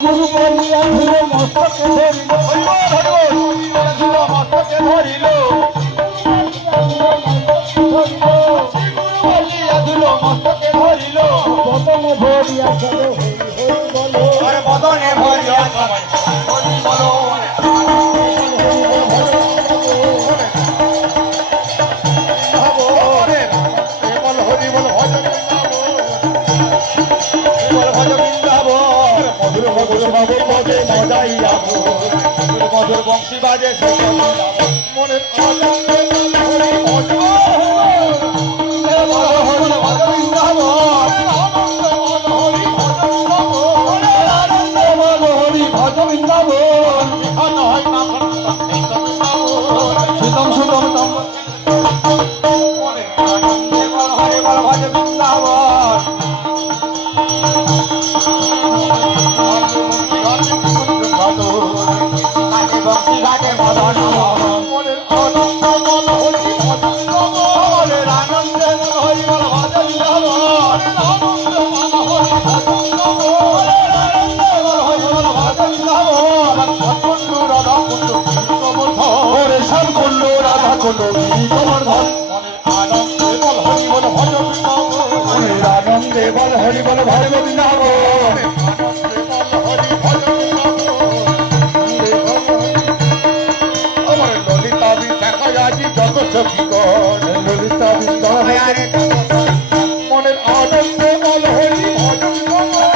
গুরু বলিয়া ধুলো মস্তকে ধরিল, ধুলো মস্তকে ধরিল, গুরু বলিয়া ধুলো মস্তকে ধরিল, বদনে ভরিয়া চলে বলো, বদনে ভরিয়া চলে বলো, মধুর বংশী বাজে মনের সুতম সুতম হরে বল ভজ বৃন্দাবন ঘাটে মদন মনের আনন্দ বল হরি মনের আনন্দে বল হরি বল ভজ বৃন্দাবন আনন্দ বল হরি ভজ বৃন্দাবন কুণ্ড রাধা কুণ্ড ওরে শ্যাম কুণ্ড রাধা কুণ্ড গিরিগোবর্ধন মনের আনন্দে বল হরি বল ভজ বৃন্দাবন মনের আনন্দে বল হরি বল ভজ বৃন্দাবন ললিতা মনের আনন্দে বল হরি ভজ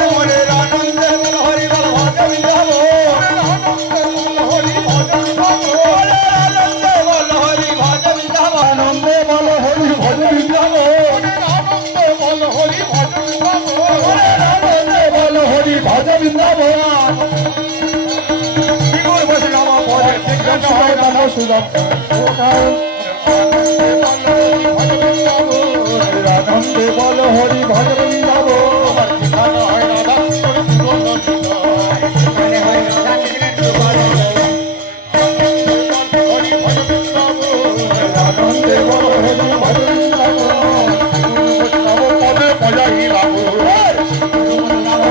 মনের আনন্দে বল হরি বল ভজ আনন্দে বল হরি ভজ আনন্দে বল হরি ভজ আনন্দে বল হরি ভজ আনন্দে বল হরি ভজ বৃন্দাবন বিগুর বসে নাম পরে বিজ্ঞান হয় নাম সুদম আনন্দে বল হরি ভজ বৃন্দাবন আনন্দে বল হরি ভজ বৃন্দাবন পদে পজাই বাবু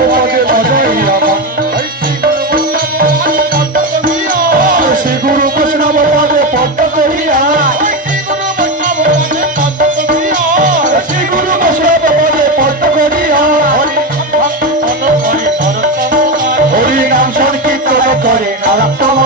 পদে পজাই বাবু শ্রী গুরু বৈষ্ণব পদে পদ্ম করিয়া হরি নাম সংকীর্তন করে নরোত্তম